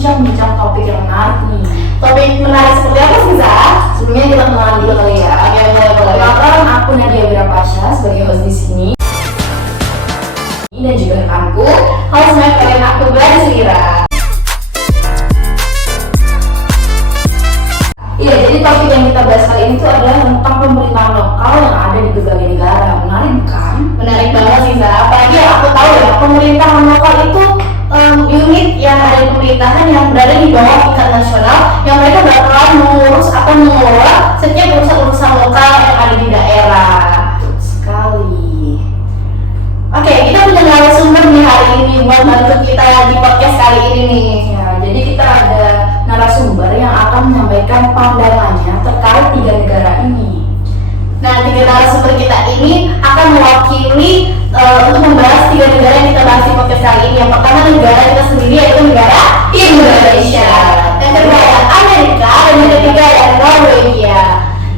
bincang-bincang topik yang menarik nih. Topik menarik seperti apa sih, Zah? Sebelumnya kita kenalan dulu kali ya. Oke, boleh. Perkenalkan, aku Nadia Wirapasha sebagai host di sini. Dan juga rekanku. Halo semuanya, kalian aku Gladys Lira. Iya, jadi topik yang kita bahas kali ini tuh adalah tentang pemerintahan lokal yang ada di berbagai negara. Menarik kan? Menarik banget sih, Zah. Apalagi aku tahu ya, pemerintahan lokal itu unit yang ada di pemerintahan yang berada di bawah tingkat nasional, yang mereka bakalan mengurus atau mengelola setiap urusan-urusan lokal yang ada di daerah. Sekali. Oke, kita punya narasumber nih hari ini buat bantu kita di podcast kali ini nih. Ya, jadi kita ada narasumber yang akan menyampaikan pandangannya terkait 3 negara ini. Nah, 3 narasumber kita ini akan mewakili untuk membahas 3 negara yang kita bahas di podcast kali ini. Yang pertama negara kita sendiri yaitu negara Indonesia. Yang kedua adalah Amerika dan yang ketiga adalah Norwegia.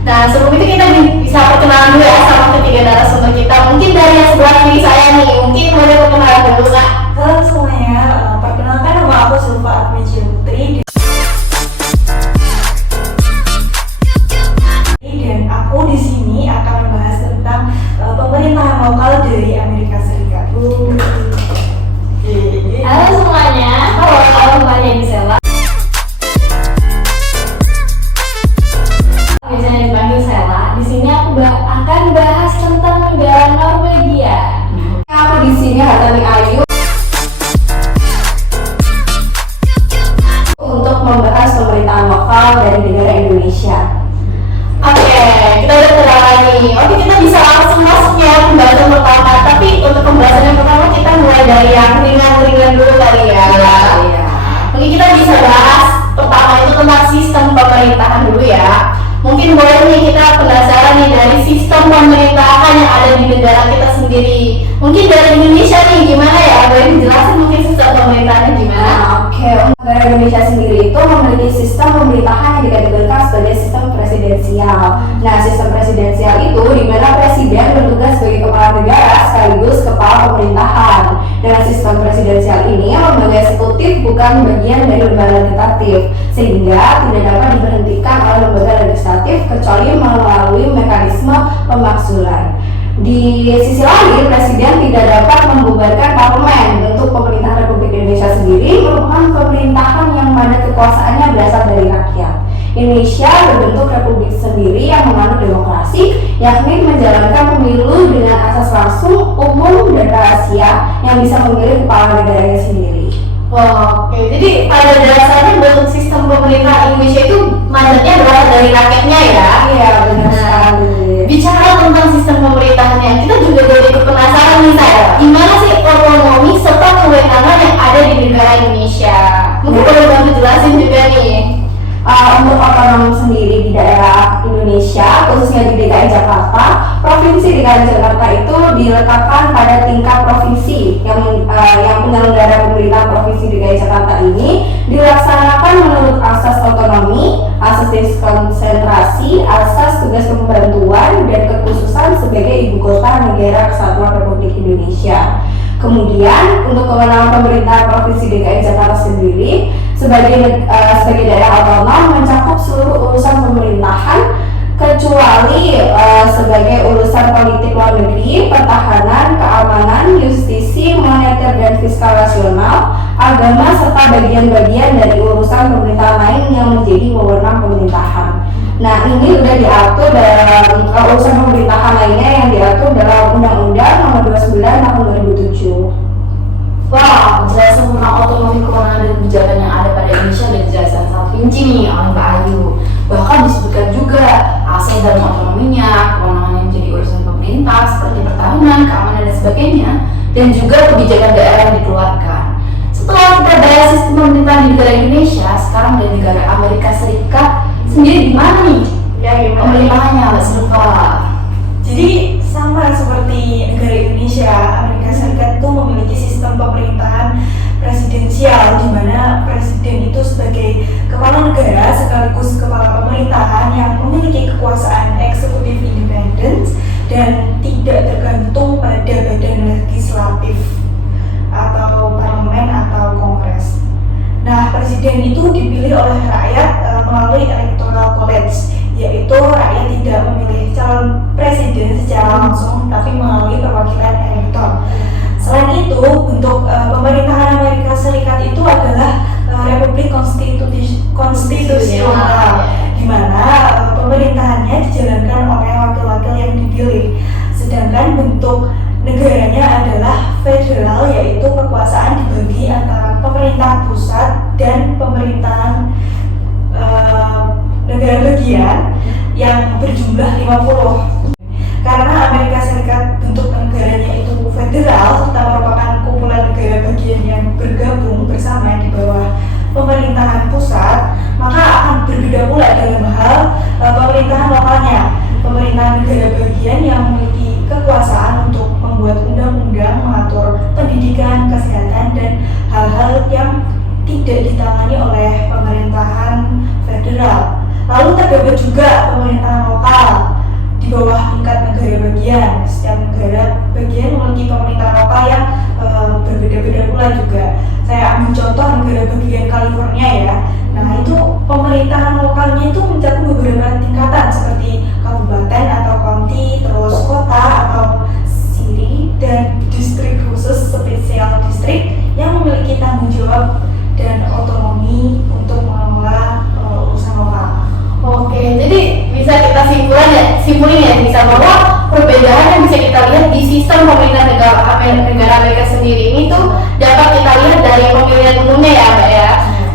Nah, sebelum itu kita bisa perkenalan dulu ya sama ketiga narasumber kita. Mungkin dari yang sebelah kiri saya nih, mungkin boleh perkenalan dulu, Kak. Halo semuanya, perkenalkan nama aku Silva Atmeji Putri dan aku di sini akan membahas tentang pemerintahan lokal dari Amerika Serikat. Halo semuanya. Halo semuanya di Sela. Biasanya dipanggil Sela. Di sini aku akan bahas tentang negara Norwegia. Aku di sini Hatani Ayu untuk membahas pemerintahan lokal dari negara Indonesia. Oke, kita udah kenalan nih. Oke, kita bisa langsung masuk ya pembahasan pertama. Tapi untuk pembahasan yang pertama kita mulai dari yang ringan-ringan dulu kali ya. Iya. Mungkin kita bisa bahas pertama itu tentang sistem pemerintahan dulu ya. Mungkin boleh nih kita penasaran nih dari sistem pemerintahan yang ada di negara kita sendiri. Mungkin dari Indonesia nih gimana ya? Boleh dijelasin mungkin sistem pemerintahannya gimana? Oke, negara Indonesia sendiri itu memiliki sistem pemerintahan yang dikategorikan sebagai sistem presidensial. Nah, sistem presidensial itu di mana presiden bertugas sebagai kepala negara sekaligus kepala pemerintahan. Dengan sistem presidensial ini, lembaga eksekutif bukan bagian dari lembaga legislatif, sehingga tidak dapat diberhentikan oleh lembaga legislatif kecuali melalui mekanisme pemakzulan. Di sisi lain, presiden tidak dapat membubarkan parlemen. Bentuk pemerintahan Republik Indonesia sendiri merupakan pemerintahan yang pada kekuasaannya berasal dari rakyat. Indonesia berbentuk republik sendiri yang menganut demokrasi, yakni menjalankan pemilu dengan asas langsung, umum, dan rahasia yang bisa memilih kepala negaranya sendiri. Wah, oke. Jadi pada dasarnya bentuk sistem pemerintahan Indonesia itu mandatnya berasal dari rakyatnya ya. Iya, benar sekali. Bicara tentang sistem pemerintahannya, kita juga jadi penasaran nih saya. Gimana sih otonomi serta kewenangan yang ada di negara Indonesia? Mungkin boleh bantu jelasin juga nih. Untuk otonom sendiri di daerah Indonesia, khususnya di DKI Jakarta, provinsi DKI Jakarta itu diletakkan pada tingkat provinsi yang penyelenggara pemerintahan provinsi DKI Jakarta ini dilaksanakan menurut asas otonomi, asas deskonsentrasi, asas tugas pembantuan, dan kekhususan sebagai ibu kota negara kesatuan Republik Indonesia. Kemudian untuk kewenangan pemerintah provinsi DKI Jakarta sendiri sebagai daerah otonom mencakup seluruh urusan pemerintahan kecuali sebagai urusan politik luar negeri, pertahanan, keamanan, justisi, moneter dan fiskal nasional, agama serta bagian-bagian dari urusan pemerintahan lain yang menjadi wewenang pemerintahan. Nah, ini sudah diatur dalam urusan pemerintahan lainnya yang diatur dalam Undang-Undang Nomor 29 Tahun 2007. Wow, penjelasan tentang otonomi kewenangan dan kebijakan yang ada pada Indonesia dan jelasan sangat rinci nih oleh Mbak Ayu. Bahkan disebutkan juga asal dalam otonominya, kewenangan yang menjadi urusan pemerintah seperti pertahanan, keamanan dan sebagainya, dan juga kebijakan daerah yang dikeluarkan. Setelah kita bahas sistem pemerintahan di negara Indonesia, sekarang dari negara Amerika Serikat sendiri di mana nih? Ya, pemerintahannya, Mbak Silva. Jadi sama seperti negara Indonesia, Amerika Serikat itu memiliki sistem pemerintahan presidensial di mana presiden itu sebagai kepala negara sekaligus kepala pemerintahan yang memiliki kekuasaan eksekutif independen dan tidak tergantung pada badan legislatif atau parlemen atau kongres. Nah, presiden pula dalam hal pemerintahan lokalnya, pemerintahan negara bagian yang memiliki kekuasaan untuk membuat undang-undang, mengatur pendidikan, kesehatan, dan hal-hal yang tidak ditangani oleh pemerintahan federal. Lalu terdapat juga pemerintahan lokal di bawah tingkat negara bagian. Setiap negara bagian memiliki pemerintahan lokal yang berbeda-beda pula juga. Saya ambil contoh negara bagian California ya. Nah itu pemerintahan lokalnya itu mencakup beberapa tingkatan seperti kabupaten atau county, terus kota atau city, dan distrik khusus spesial distrik yang memiliki tanggung jawab dan otonomi untuk mengelola urusan lokal. Oke, jadi bisa kita simpulin ya bisa bahwa perbedaan yang bisa kita lihat di sistem pemerintahan negara Amerika sendiri ini tuh dapat kita lihat dari pemilihan umumnya ya Mbak ya.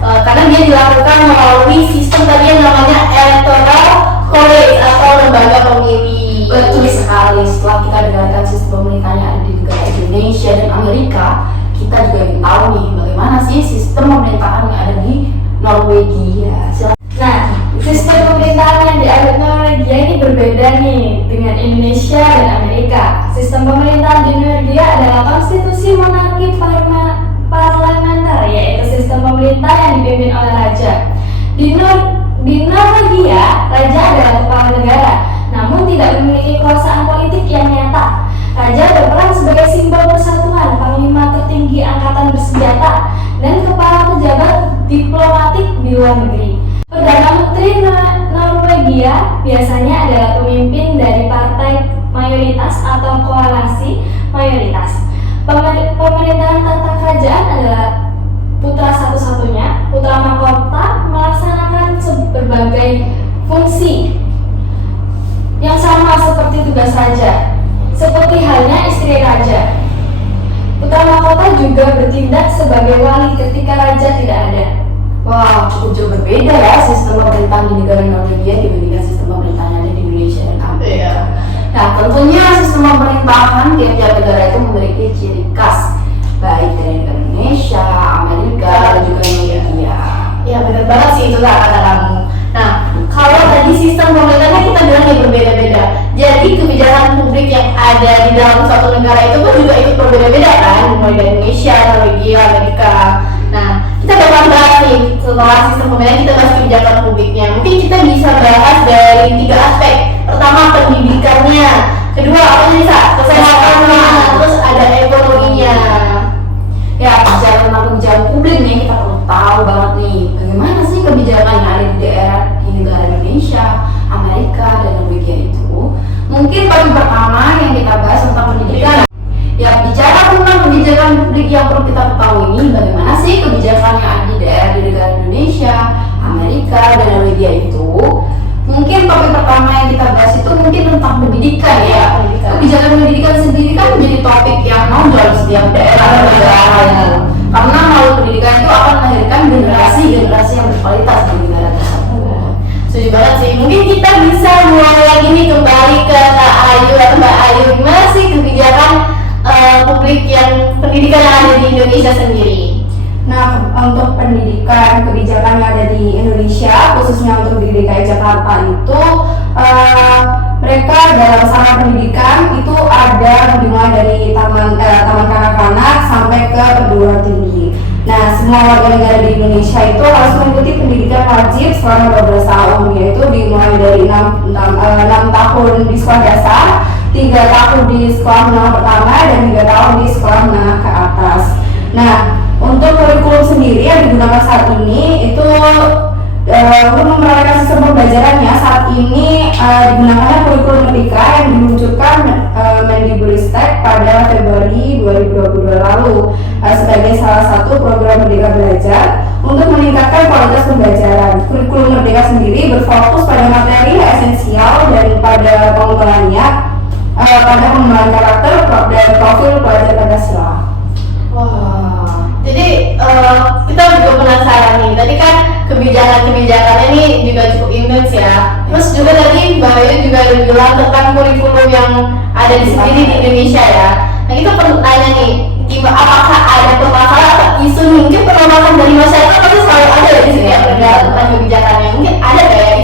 Karena dia dilakukan melalui sistem tadi yang namanya electoral college atau lembaga pemilih. Betul sekali. Setelah kita dengarkan sistem pemerintahan yang ada di negara Indonesia dan Amerika, kita juga ingin tahu nih bagaimana sih sistem pemerintahan yang ada di Norwegia. Nah, sistem pemerintahan yang di Norwegia ini berbeda nih dengan Indonesia dan Amerika. Sistem pemerintahan di Norwegia adalah konstitusi monarki parlementer, yaitu sistem pemerintah yang dipimpin oleh raja. Di Norwegia, raja adalah kepala negara, namun tidak memiliki kekuasaan politik yang nyata. Raja berperan sebagai simbol persatuan, panglima tertinggi angkatan bersenjata, dan kepala pejabat diplomatik di luar negeri. Perdana Menteri Norwegia biasanya adalah pemimpin dari partai mayoritas atau koalisi mayoritas. Pemerintahan tata kerajaan adalah putra satu-satunya. Putra mahkota melaksanakan berbagai fungsi yang sama seperti tugas raja, seperti halnya istri raja. Putra mahkota juga bertindak sebagai wali ketika raja tidak ada. Wah, cukup jauh berbeda ya sistem pemerintahan di negara Norwegia dibandingkan sistem pemerintahan yang ada di Indonesia dan Amerika. Nah, tentunya sistem pemerintahan tiap-tiap negara itu memiliki ciri khas, baik dari negara Indonesia, Amerika, dan juga Norwegia. Ya benar banget sih itu kata kamu. Nah, kalau tadi sistem pemerintahannya kita bilang yang berbeda-beda. Jadi kebijakan publik yang ada di dalam suatu negara itu pun juga ikut berbeda-beda kan, mulai dari Indonesia, Norwegia, Amerika. Nah, kita bakal bahas nih setelah sistem pemerintahan kita bahas kebijakan publiknya. Mungkin kita bisa bahas dari 3 aspek. Pertama pendidikannya, kedua apa nih kesehatannya, terus ada ekonominya. Ya, bicara tentang kebijakan publik nih, kita perlu tahu banget nih bagaimana sih kebijakan yang ada di daerah di negara Indonesia, Amerika, dan Norwegia itu. Mungkin paling pertama yang kita bahas tentang pendidikan. Ya, bicara tentang kebijakan publik yang perlu kita ketahui ini, bagaimana sih kebijakan yang ada di daerah di negara Indonesia, Amerika, dan Norwegia itu. Mungkin topik pertama yang kita bahas itu mungkin tentang pendidikan ya. Kebijakan pendidikan sendiri kan menjadi topik yang menonjol di setiap daerah dan negara ya. Karena melalui pendidikan itu akan melahirkan generasi yang berkualitas di negara tersebut. Setuju banget sih. Mungkin kita bisa mulai lagi nih kembali ke Kak Ayu atau Mbak Ayu. Gimana sih kebijakan publik yang pendidikan yang ada di Indonesia sendiri? Nah, untuk pendidikan kebijakan yang ada di Indonesia, khususnya untuk di DKI Jakarta itu, mereka dalam sarana pendidikan itu ada dimulai dari taman kanak-kanak sampai ke perguruan tinggi. Nah, semua warga negara di Indonesia itu harus mengikuti pendidikan wajib selama 12 tahun, yaitu dimulai dari 6 tahun di sekolah dasar, 3 tahun di sekolah menengah pertama, dan 3 tahun di sekolah menengah ke atas. Nah, untuk kurikulum sendiri yang digunakan saat ini itu untuk menerapkan sistem pembelajarannya saat ini digunakan kurikulum merdeka yang diluncurkan Mendikbudristek pada Februari 2022 lalu sebagai salah satu program Merdeka Belajar untuk meningkatkan kualitas pembelajaran. Kurikulum merdeka sendiri berfokus pada materi esensial dan pada pengembangannya pada pengembangan karakter dan profil pelajar Pancasila. Wah, jadi kita juga penasaran nih. Tadi kan kebijakan-kebijakannya ini juga cukup intens ya. Terus juga tadi Mbak Ayu juga ada bilang tentang kurikulum yang ada di sini di Indonesia ya. Nah kita perlu tanya nih, apakah ada permasalahan atau isu mungkin permasalahan dari masyarakat pasti selalu ada di sini ya, tentang kebijakannya. Mungkin ada nggak ya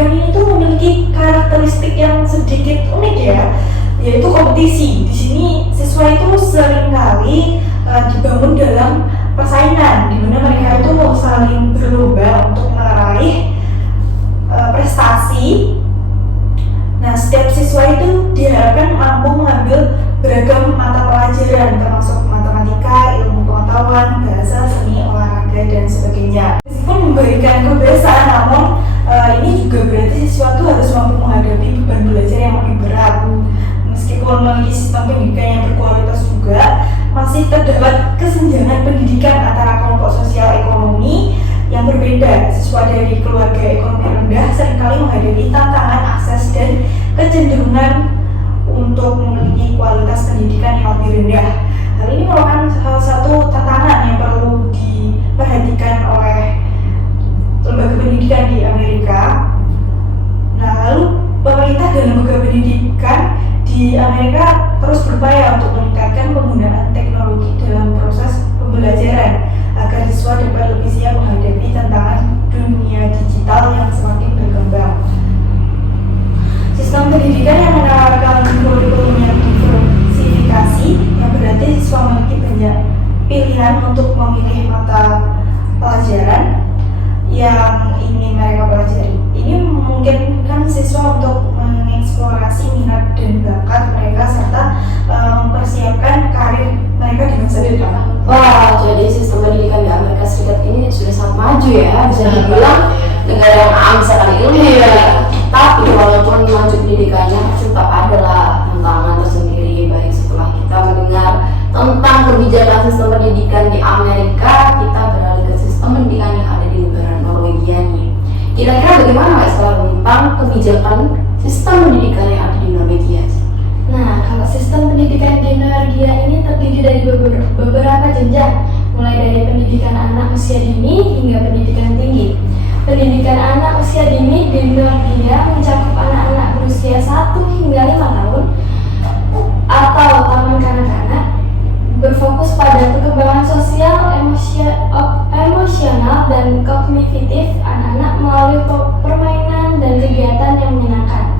pendidikan ini tuh memiliki karakteristik yang sedikit unik ya, yaitu kompetisi. Di sini siswa itu seringkali dibangun dalam persaingan, di mana mereka itu saling berlomba untuk meraih prestasi. Nah, setiap siswa itu diharapkan mampu mengambil beragam mata pelajaran, termasuk matematika, ilmu pengetahuan, bahasa, seni, olahraga, dan sebagainya. Meskipun memberikan kebiasaan, namun ini juga berarti siswa itu harus mampu menghadapi beban belajar yang lebih berat. Meskipun memiliki sistem pendidikan yang berkualitas juga, masih terdapat kesenjangan pendidikan antara kelompok sosial ekonomi yang berbeda. Siswa dari keluarga ekonomi rendah seringkali menghadapi tantangan akses dan kecenderungan untuk memiliki kualitas pendidikan yang lebih rendah. Hal ini merupakan salah satu tantangan yang perlu diperhatikan oleh lembaga pendidikan di Amerika. Nah, lalu pemerintah dan lembaga pendidikan di Amerika terus berupaya untuk meningkatkan penggunaan teknologi dalam proses pembelajaran agar siswa dapat lebih siap menghadapi tantangan dunia digital yang semakin berkembang. Sistem pendidikan yang menawarkan kurikulum yang diversifikasi, yang berarti siswa memiliki banyak pilihan untuk memilih mata pelajaran yang ingin mereka pelajari. Ini memungkinkan siswa untuk mengeksplorasi minat dan bakat mereka serta mempersiapkan karir mereka di masa depan. Wah, jadi sistem pendidikan di Amerika Serikat ini sudah sangat maju ya, bisa dibilang negara yang misalkan ilmu ya. Tapi walaupun maju pendidikannya tetap adalah tantangan tersendiri. Baik setelah kita mendengar tentang kebijakan sistem pendidikan di Amerika, kita beralih ke sistem pendidikan yang ada di negara Norwegia nih. Kira-kira bagaimana Mbak Stella tentang kebijakan sistem pendidikan yang ada di Norwegia? Nah, kalau sistem pendidikan di Norwegia ini terdiri dari beberapa jenjang, mulai dari pendidikan anak usia dini hingga pendidikan tinggi. Pendidikan anak usia dini di Norwegia mencakup anak-anak berusia 1 hingga 5 tahun atau taman kanak-kanak, berfokus pada perkembangan sosial, emosional, dan kognitif anak-anak melalui permainan dan kegiatan yang menyenangkan.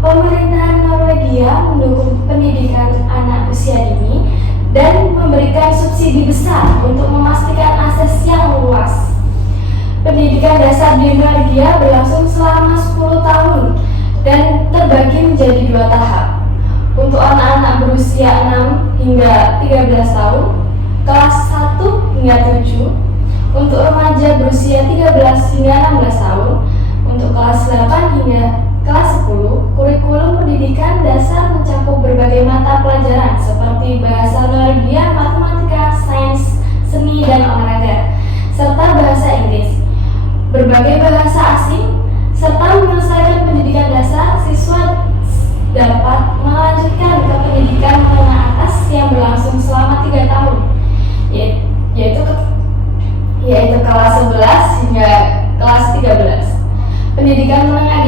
Pemerintahan Norwegia mendukung pendidikan anak usia dini dan memberikan subsidi besar untuk memastikan akses yang luas. Pendidikan dasar di Norwegia berlangsung selama 10 tahun dan terbagi menjadi 2 tahap. Untuk anak-anak berusia 6 hingga 13 tahun, kelas 1 hingga 7. Untuk remaja berusia 13 hingga 16 tahun, untuk kelas 8 hingga kelas 10, kurikulum pendidikan dasar mencakup berbagai mata pelajaran seperti bahasa Norwegia, matematika, sains, seni, dan olahraga, serta bahasa Inggris. Berbagai bahasa asing, serta menyelesaikan pendidikan dasar, siswa dapat melanjutkan ke pendidikan menengah atas yang berlangsung selama 3 tahun, yaitu kelas 11 hingga kelas 13. Pendidikan menengah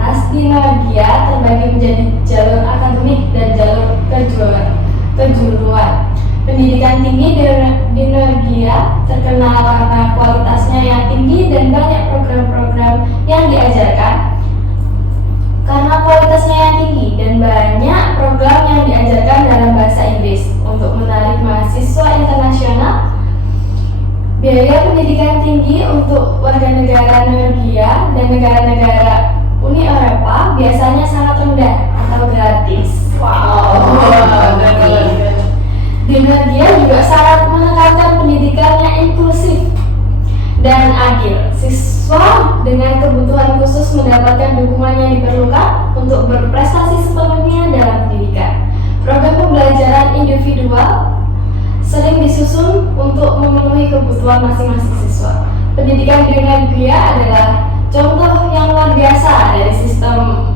atas di Norwegia terbagi menjadi jalur akademik dan jalur kejuruan. Pendidikan tinggi di Norwegia terkenal karena kualitasnya yang tinggi dan banyak program-program yang diajarkan. Karena kualitasnya yang tinggi dan banyak program yang diajarkan dalam bahasa Inggris untuk menarik mahasiswa internasional, biaya pendidikan tinggi untuk warga negara Norwegia dan negara-negara Uni Eropa biasanya sangat rendah atau gratis. Di Norwegia juga sangat menekankan pendidikan yang inklusif dan adil. Siswa dengan kebutuhan khusus mendapatkan dukungan yang diperlukan untuk berprestasi sepenuhnya dalam pendidikan. Program pembelajaran individual sering disusun untuk memenuhi kebutuhan masing-masing siswa. Pendidikan di Norwegia adalah contoh yang luar biasa dari sistem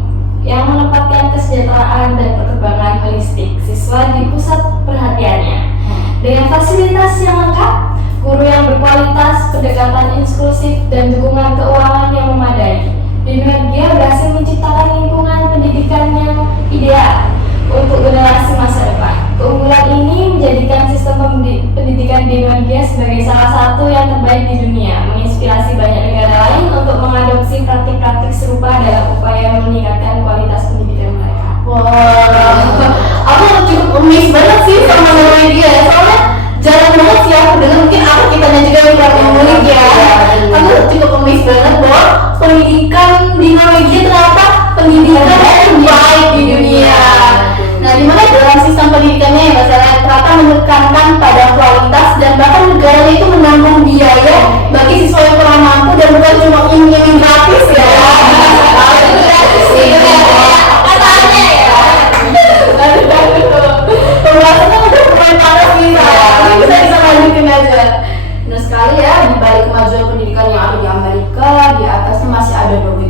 yang menempatkan kesejahteraan dan perkembangan holistik siswa di pusat perhatiannya. Dengan fasilitas yang lengkap, guru yang berkualitas, pendekatan inklusif, dan dukungan keuangan yang memadai, di Norwegia berhasil menciptakan lingkungan pendidikan yang ideal untuk generasi masa depan. Keunggulan ini menjadikan sistem pendidikan di Norwegia sebagai salah satu yang terbaik di dunia, menginspirasi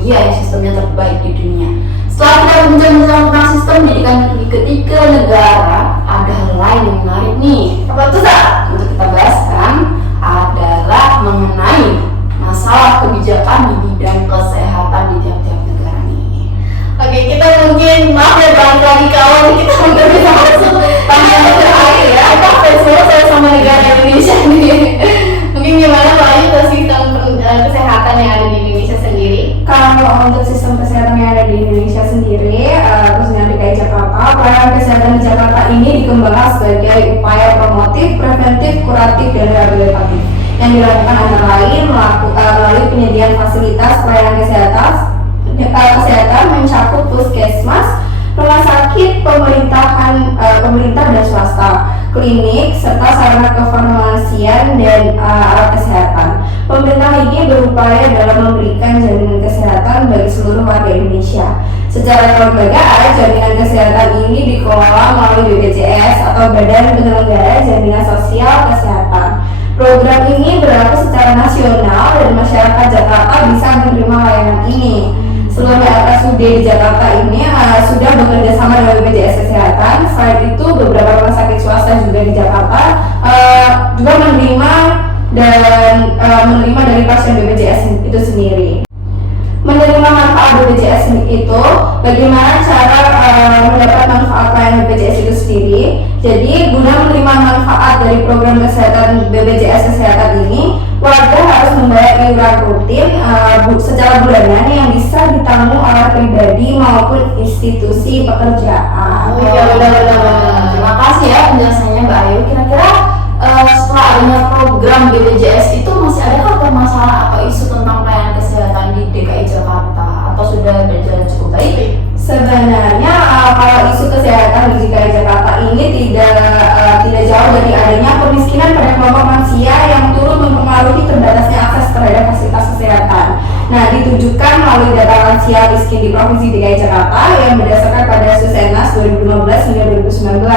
Norwegia yang sistemnya terbaik di dunia. Setelah kita berbincang-bincang tentang sistem pendidikan di ketiga negara, ada hal lain yang menarik nih. Apa tuh, Kak? Untuk kita bahaskan adalah mengenai masalah kebijakan di bidang kesehatan di tiap-tiap negara nih. Oke, kita mungkin maaf ya balik lagi ke awal kita mungkin bisa masuk tanya terakhir ya. Apa Facebook saya sama negara Indonesia nih? Mungkin gimana Pak Ayu ke sistem kesehatan yang ada di Indonesia sendiri? Kalau untuk sistem kesehatan yang ada di Indonesia sendiri, khususnya DKI Jakarta, pelayanan kesehatan di Jakarta ini dikembangkan sebagai upaya promotif, preventif, kuratif, dan rehabilitatif yang dilakukan antara lain melalui penyediaan fasilitas pelayanan kesehatan mencakup puskesmas, rumah sakit, pemerintah dan swasta, klinik, serta sarana kefarmasian dan alat kesehatan. Pemerintah ini berupaya dalam memberikan jaminan kesehatan bagi seluruh warga Indonesia. Secara kelembagaan, jaminan kesehatan ini dikelola melalui BPJS atau Badan Penyelenggara Jaminan Sosial Kesehatan. Program ini berlaku secara nasional dan masyarakat Jakarta bisa menerima layanan ini. Seluruh RSUD di Jakarta ini sudah bekerja sama dengan BPJS Kesehatan. Selain itu, beberapa rumah sakit swasta juga di Jakarta juga menerima dari pasien BPJS itu sendiri. Menerima manfaat BPJS itu, bagaimana cara mendapat manfaat pelayanan BPJS itu sendiri. Jadi, guna menerima manfaat dari program kesehatan BPJS Kesehatan ini, warga harus membayar iuran rutin secara bulanan yang bisa ditanggung oleh pribadi maupun institusi pekerjaan. Oh iya, benar-benar. Terima kasih ya penjelasannya Mbak Ayu. Kira-kira setelah adanya program BPJS itu masih adakah permasalahan atau isu tentang pelayanan kesehatan di DKI Jakarta atau sudah berjalan cukup baik? Sebenarnya kalau isu kesehatan di DKI Jakarta ini tidak jauh dari adanya kemiskinan pada kelompok lansia yang turut mempengaruhi terbatasnya akses terhadap fasilitas kesehatan. Nah, ditujukan melalui data lansia miskin di Provinsi DKI Jakarta yang berdasarkan pada Susenas 2015 hingga 2019.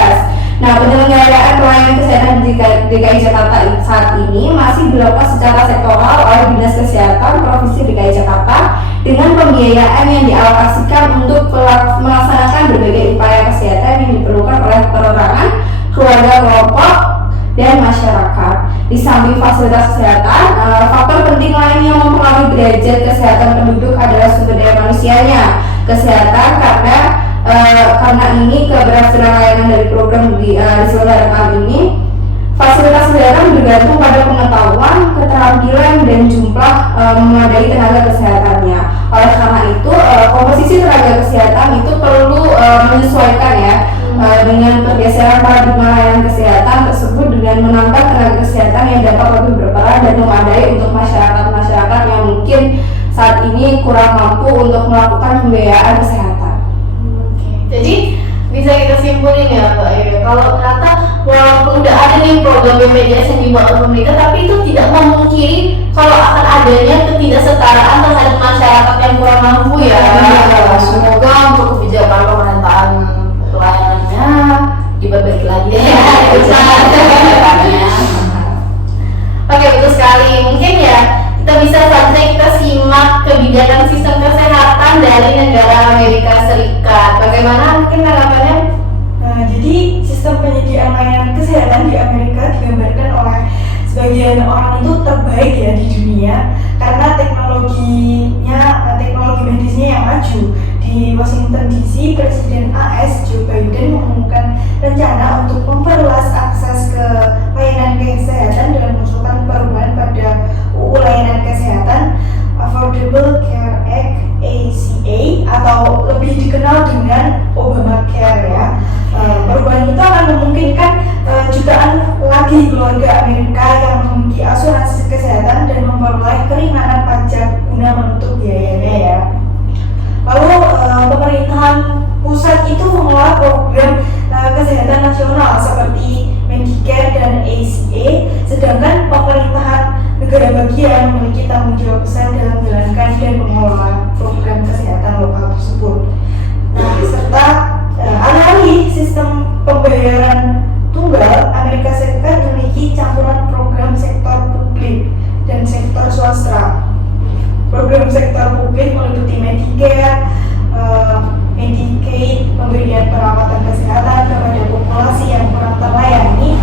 Nah, penyelenggaraan pelayanan kesehatan di DKI Jakarta saat ini masih dilakukan secara sektoral oleh Dinas Kesehatan Provinsi DKI Jakarta dengan pembiayaan yang dialokasikan untuk melaksanakan berbagai upaya kesehatan yang diperlukan oleh perorangan, keluarga kelompok, dan masyarakat. Di samping fasilitas kesehatan, faktor penting lain yang mempengaruhi derajat kesehatan penduduk adalah sumber daya manusianya. Kesehatan karena ini keberhasilan layanan dari program diselenggarakan ini, fasilitas kesehatan bergantung pada pengetahuan, keterampilan, dan jumlah memadai tenaga kesehatannya. Oleh karena itu, komposisi tenaga kesehatan itu perlu menyesuaikan ya dengan pergeseran paradigma layanan kesehatan tersebut dengan menambah tenaga kesehatan yang dapat lebih berperan dan memadai untuk masyarakat yang mungkin saat ini kurang mampu untuk melakukan pembiayaan kesehatan. Jadi bisa kita simpulin ya Mbak Ayu, kalau ternyata walaupun udah ada nih program BPJS yang dibuat oleh pemerintah, tapi itu tidak memungkiri kalau akan adanya ketidaksetaraan terhadap masyarakat yang kurang mampu ya. Semoga untuk kebijakan pemerintahan pelayanannya diperbaiki lagi ya. Oke, betul sekali. Mungkin ya kita bisa saja kita simak kebijakan sistem kesehatan dari negara Amerika Serikat. Bagaimana mungkin tanggapannya? Nah, jadi sistem penyediaan layanan kesehatan di Amerika digambarkan oleh sebagian orang itu terbaik ya di dunia karena teknologi medisnya yang maju. Di Washington DC, Presiden AS Joe Biden mengumumkan rencana untuk memperluas akses ke layanan kesehatan dengan mengusulkan perubahan pada UU Layanan Kesehatan Affordable Care Act (ACA) atau lebih dikenal dengan Obamacare ya. Perubahan itu akan memungkinkan jutaan lagi keluarga Amerika yang memiliki asuransi kesehatan dan memperoleh keringanan pajak guna menutup biayanya ya. Lalu pemerintahan pusat itu mengelola program kesehatan nasional seperti Medicare dan ACA, sedangkan pemerintahan negara bagian memiliki tanggung jawab besar dalam menjalankan dan mengelola program kesehatan lokal tersebut. Nah, serta alih-alih sistem pembayaran tunggal, Amerika Serikat memiliki campuran program sektor publik dan sektor swasta. Program sektor publik meliputi tiket, Medicaid, pemberian perawatan kesehatan kepada populasi yang kurang terlayani.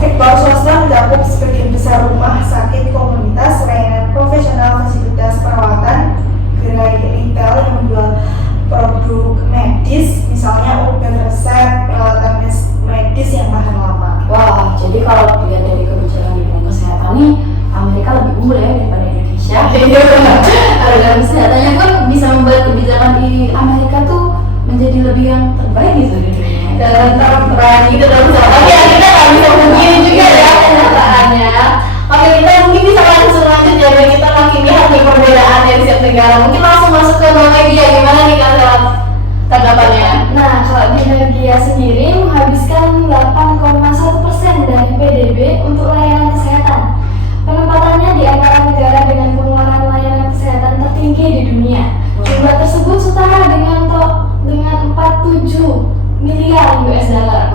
Sektor swasta mencakup sebagian besar rumah sakit komunitas, layanan profesional, fasilitas perawatan, gerai retail yang menjual produk medis, misalnya obat resep, peralatan medis yang tahan lama. Wah, jadi kalau dilihat dari kebijakan di bidang kesehatan nih, Amerika lebih unggul ya daripada Indonesia. Harga kesehatannya pun bisa membuat kebijakan di Amerika tuh menjadi lebih yang terbaik gitu di dunia. Dan terperan gitu dalam kesehatan. Ya kita nggak bisa begini juga ya kenyataannya. Oke, kita mungkin bisa langsung lanjut ya, biar kita makin lihat nih perbedaan dari setiap negara. Mungkin langsung masuk ke Norwegia, gimana nih Kak tanggapannya? Nah, kalau di Norwegia sendiri menghabiskan 8,1% dari PDB untuk layanan kesehatan. Penempatannya di antara negara dengan pengeluaran layanan kesehatan tertinggi di dunia. Jumlah tersebut setara dengan 47 miliar US dollar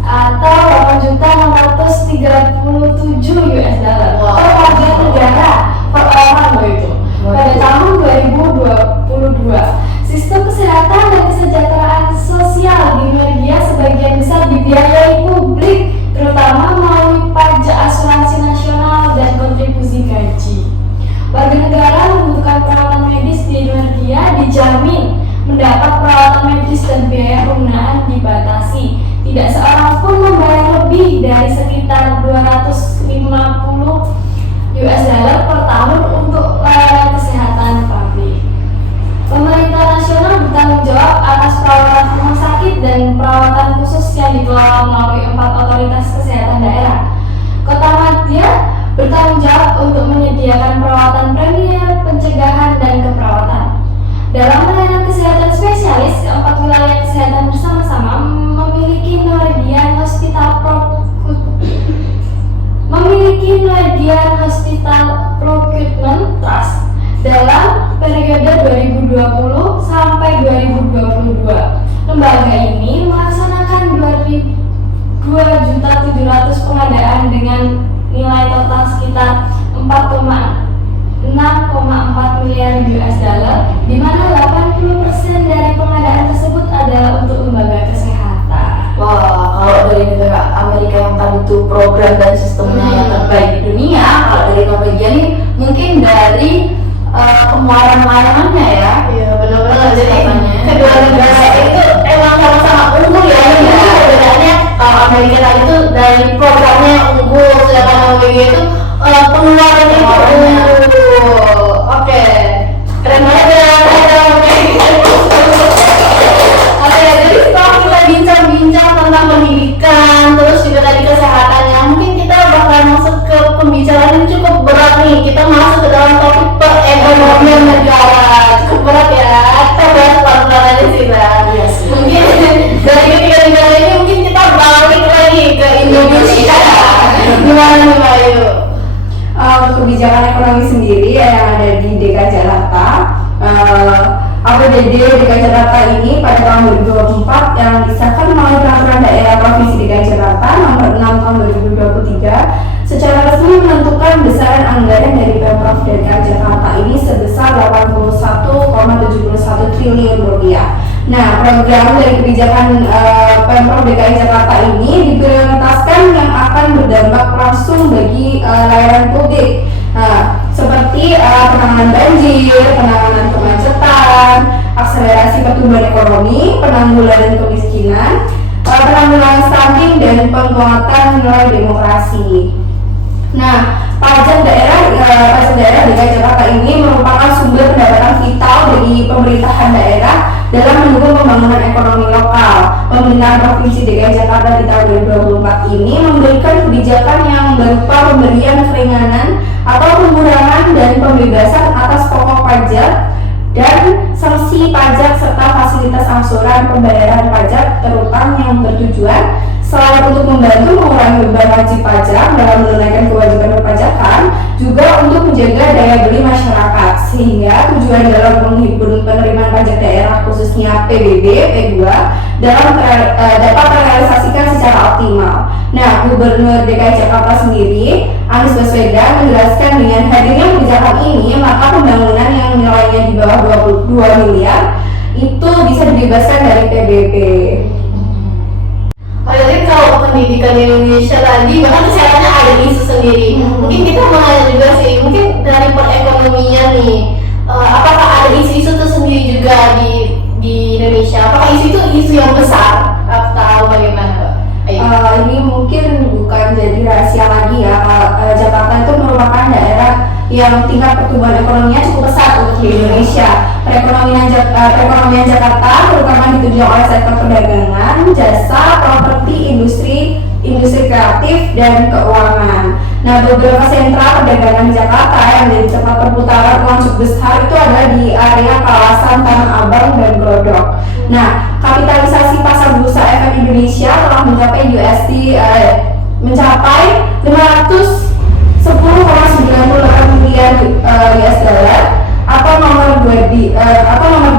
atau 8.637 US dollar per warga negara per orang loh itu. Pada tahun 2022, sistem kesehatan dan kesejahteraan sosial di Norwegia sebagian besar dibiayai publik, terutama melalui pajak asuransi nasional dan kontribusi gaji. Warga negara membutuhkan perawatan medis di Norwegia dijamin mendapat perawatan medis dan biaya penggunaan dibatasi. Tidak seorang pun membayar lebih dari sekitar 250 US dollar per tahun untuk layanan kesehatan publik. Pemerintah nasional bertanggung jawab atas perawatan rumah sakit dan perawatan khusus yang dikelola melalui 4 otoritas kesehatan daerah. Kota Madya bertanggung jawab untuk menyediakan perawatan premier, pencegahan, dan keperawatan. Dalam layanan kesehatan spesialis, keempat wilayah kesehatan bersama-sama memiliki Norwegian Hospital Procurement Trust dalam periode 2020 sampai 2022. Lembaga ini melaksanakan 2.700.000 pengadaan dengan nilai total sekitar 6,4 miliar US dollar, di mana 80% dari pengadaan tersebut adalah untuk lembaga kesehatan. Wah, kalau dari negara Amerika yang tadi tuh program dan sistemnya yang terbaik di dunia, kalau dari Norwegia nih mungkin dari pengeluaran layanannya ya. Iya, benar-benar. Jadi kedua negara itu emang sama-sama unggul ya. Jadi perbedaannya kalau Amerika tadi tuh dari programnya yang unggul, sedangkan Norwegia itu pengeluarannya itu unggul. Oke, keren banget ya. Oke, jadi setelah kita bincang-bincang tentang pendidikan, terus juga tadi kesehatannya, mungkin kita bakal masuk ke pembicaraan yang cukup berat nih. Kita masuk ke dalam topik perekonomian negara. Cukup berat ya. Kita bahas pelan-pelan aja sih, Bang. Mungkin dari ketiga negara ini mungkin kita balik lagi ke Indonesia. Gimana nih, Bayu? Kebijakan ekonomi sendiri yang ada di DKI Jakarta, APBD DKI Jakarta ini pada tahun 2024 yang disahkan melalui Peraturan Daerah Provinsi DKI Jakarta nomor 6 tahun 2023 secara resmi menentukan besaran anggaran dari Pemprov DKI Jakarta ini sebesar 81,71 triliun rupiah. Nah, program dari kebijakan Pemprov DKI Jakarta ini diprioritaskan yang akan berdampak langsung bagi layanan publik, seperti penanganan banjir, penanganan kemacetan, akselerasi pertumbuhan ekonomi, penanggulangan kemiskinan, penanggulangan stunting, dan penguatan nilai demokrasi. Nah, pajak daerah DKI Jakarta ini merupakan sumber pendapatan vital bagi pemerintahan daerah dalam mendukung pembangunan ekonomi lokal. Pemerintahan Provinsi DKI Jakarta di tahun 2024 ini memberikan kebijakan yang berupa pemberian keringanan atau pengurangan dan pembebasan atas pokok pajak dan sanksi pajak serta fasilitas angsuran pembayaran pajak terutang yang bertujuan selain untuk membantu mengurangi beban wajib pajak dalam menunaikan kewajiban perpajakan, juga untuk menjaga daya beli masyarakat, sehingga tujuan dalam menghibur penerimaan pajak daerah khususnya PBB, P2 dapat terrealisasikan secara optimal. Nah, Gubernur DKI Jakarta sendiri, Anies Baswedan, menjelaskan dengan hadirnya kebijakan kebijakan ini, maka pembangunan yang nilainya di bawah 22 miliar itu bisa dibebaskan dari PBB. Jadi kalau pendidikan di Indonesia tadi bahkan kesehatannya ada isu sendiri. Mungkin kita mau nanya juga sih, mungkin dari perekonomian nih, apakah ada isu-isu tersendiri juga di Indonesia? Apakah isu itu isu yang besar atau bagaimana, Mbak? Ini mungkin bukan jadi rahasia lagi ya. Jakarta itu merupakan daerah yang tingkat pertumbuhan ekonominya cukup pesat untuk di Indonesia. Perekonomian Jakarta terutama ditunjang oleh sektor perdagangan, jasa, properti, industri kreatif, dan keuangan. Nah, beberapa sentra perdagangan di Jakarta yang menjadi tempat perputaran uang cukup besar itu adalah di area kawasan Tanah Abang dan Glodok. Nah, kapitalisasi pasar bursa efek Indonesia telah mencapai mencapai 510,98 miliar US dollar atau nomor 2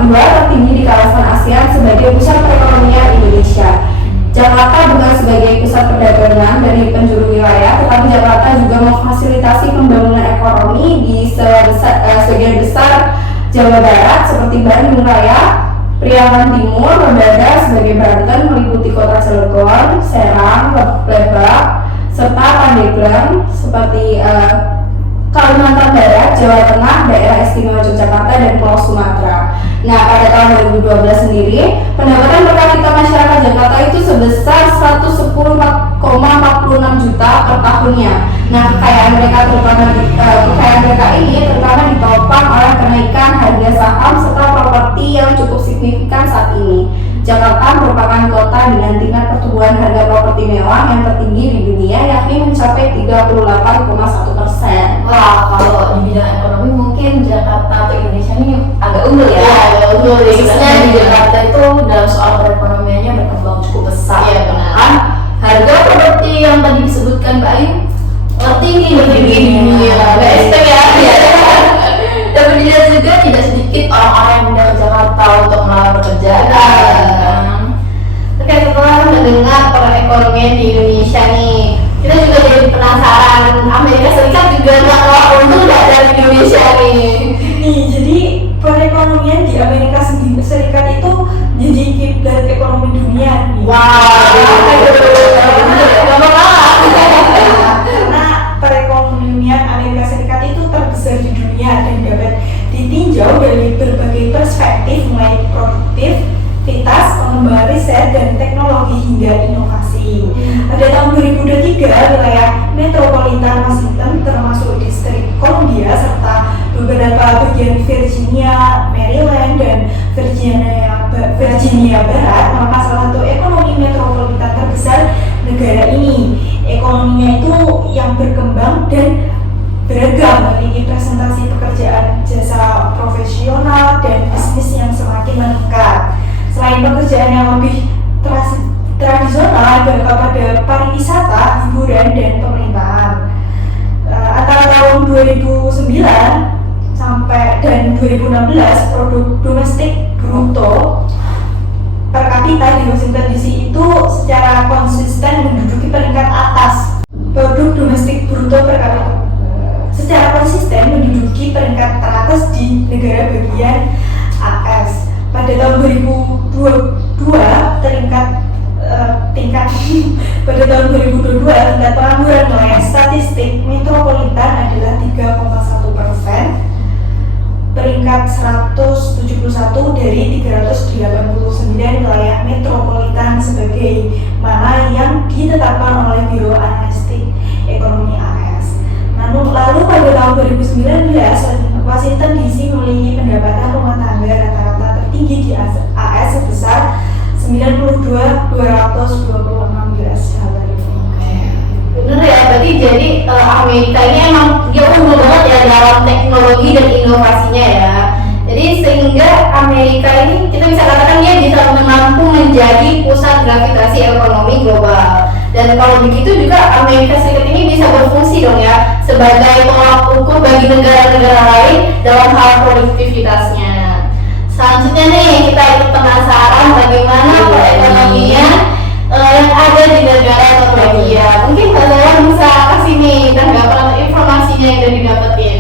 tertinggi di kawasan ASEAN sebagai pusat perekonomian Indonesia. Jakarta bukan sebagai pusat perdagangan dari penjuru wilayah, tetapi Jakarta juga memfasilitasi pembangunan ekonomi di sebagian besar Jawa Barat seperti Bandung Raya, Priangan Timur, Lembaga sebagai Banten meliputi kota Cilegon, Serang, Lebak, serta Pandeglang seperti Kalimantan Barat, Jawa Tengah, Daerah Istimewa Yogyakarta, dan Pulau Sumatera. Nah, pada tahun 2012 sendiri, pendapatan per kapita masyarakat Jakarta itu sebesar 110,46 juta per tahunnya. Nah, kekayaan mereka ini terutama ditopang oleh kenaikan harga saham serta properti yang cukup signifikan saat ini. Jakarta merupakan kota dengan tingkat pertumbuhan harga properti mewah yang tertinggi di dunia, yakni mencapai 38,1%. Wah, kalau di bidang ekonomi mungkin Jakarta atau Indonesia ini agak unggul ya. Ya, agak unggul. Khususnya di Jakarta itu dalam soal perekonomiannya berkembang cukup besar. Iya, benar. Kan harga properti yang tadi disebutkan Mbak Ayu tertinggi di dunia. BSP ya. Dan dilihat juga tidak sedikit orang-orang yang pindah ke Jakarta untuk melamar pekerjaan. Oke, setelah mendengar perekonomian di Indonesia nih, kita juga jadi penasaran Amerika Serikat juga nggak kalah unggul nggak dari Indonesia nih. Nih, jadi perekonomian di Amerika Serikat itu jadi kiblat ekonomi dunia nih. Karena perekonomian Amerika Serikat itu terbesar di dunia dan dapat ditinjau dari berbagai perspektif mulai produktivitas, pengembangan riset dan teknologi hingga inovasi. Pada tahun 2023, wilayah metropolitan Washington termasuk distrik Columbia serta beberapa bagian Virginia, Maryland, dan Virginia Barat merupakan salah satu ekonomi metropolitan terbesar negara ini. Ekonominya itu yang berkembang dan beragam, memiliki presentasi pekerjaan jasa profesional dan bisnis yang semakin meningkat. Selain pekerjaan yang lebih tradisional, ada pada pariwisata, hiburan, dan pemerintahan. Antara tahun 2009 sampai dan 2016, produk domestik bruto per kapita di Washington DC itu secara konsisten menduduki peringkat atas. Produk domestik bruto per kapita secara konsisten menduduki peringkat teratas di negara bagian AS. Pada tahun 2022 pada tahun 2022 tingkat pengangguran wilayah statistik metropolitan adalah 3,1%, peringkat 171 dari 389 wilayah metropolitan sebagai mana yang ditetapkan oleh Biro Analitik Ekonomi AS. Lalu pada tahun 2019, Washington DC memiliki pendapatan rumah tangga rata-rata tertinggi di AS sebesar 92.226 US dollar. Bener ya, berarti jadi Amerika ini emang dia unggul banget ya dalam teknologi dan inovasinya ya. Jadi sehingga Amerika ini kita bisa katakan dia bisa mampu menjadi pusat gravitasi ekonomi global. Dan kalau begitu juga Amerika Serikat ini bisa berfungsi dong ya sebagai tolak ukur bagi negara-negara lain dalam hal produktivitasnya. Selanjutnya nih kita ikut penasaran bagaimana perekonomian yang ada di negara Norwegia. Mungkin kalian bisa kasih nih tanggapan informasinya yang udah didapetin.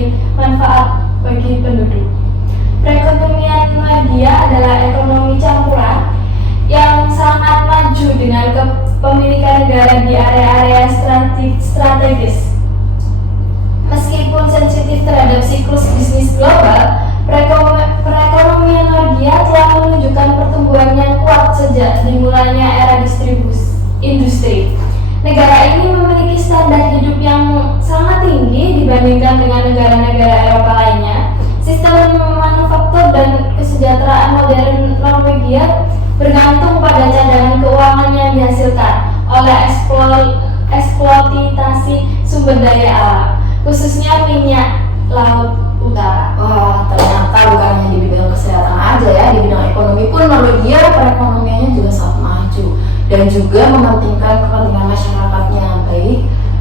memberi manfaat bagi penduduk. Perekonomian Norwegia adalah ekonomi campuran yang sangat maju dengan kepemilikan negara di area-area strategis. Meskipun sensitif terhadap siklus bisnis global, perekonomian Norwegia telah menunjukkan pertumbuhan yang kuat sejak dimulainya era industri. Negara ini memiliki standar hidup yang sangat tinggi dibandingkan dengan negara-negara Eropa lainnya. Sistem manufaktur dan kesejahteraan modern Norwegia bergantung pada cadangan keuangan yang dihasilkan oleh eksploitasi sumber daya alam, khususnya minyak laut utara. Wah, ternyata bukan hanya di bidang kesehatan aja ya, di bidang ekonomi pun Norwegia perekonomiannya juga sangat maju dan juga mementingkan kepentingan masyarakatnya. Baik,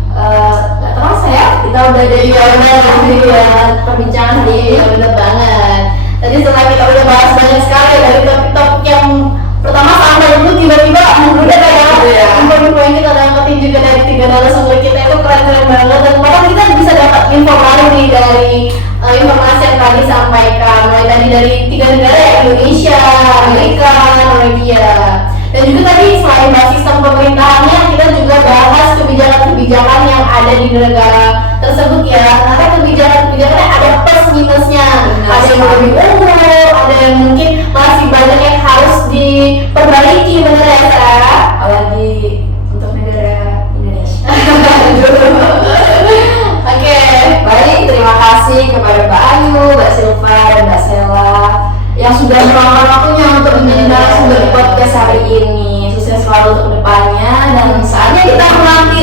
nggak terasa ya, kita udah dari ya perbincangan hari ini, bener banget. Tadi setelah kita udah bahas banyak sekali dari topik-topik yang pertama sampai dulu tiba-tiba membludak ya. Info-info yang kita dapetin juga dari 3 narasumber kita itu keren-keren banget, dan bahkan kita bisa dapat info baru nih dari informasi yang tadi sampaikan, mulai tadi dari 3 negara ya, Indonesia, Amerika, Norwegia, dan juga tadi selain bahas sistem pemerintahannya, kita juga bahas kebijakan-kebijakan yang ada di negara tersebut ya. Ternyata kebijakan-kebijakannya ada plus minusnya, ada yang lebih unggul, ada yang mungkin masih banyak yang harus diperbaiki, bener ya Sarah? Apalagi untuk negara Indonesia. Oke, baik, terima kasih kepada Mbak Ayu, Mbak Silva, dan Mbak Sela yang sudah meluangkan waktunya untuk menjadi narasumber di podcast hari ini. Sukses selalu untuk kedepannya, dan saatnya kita menanti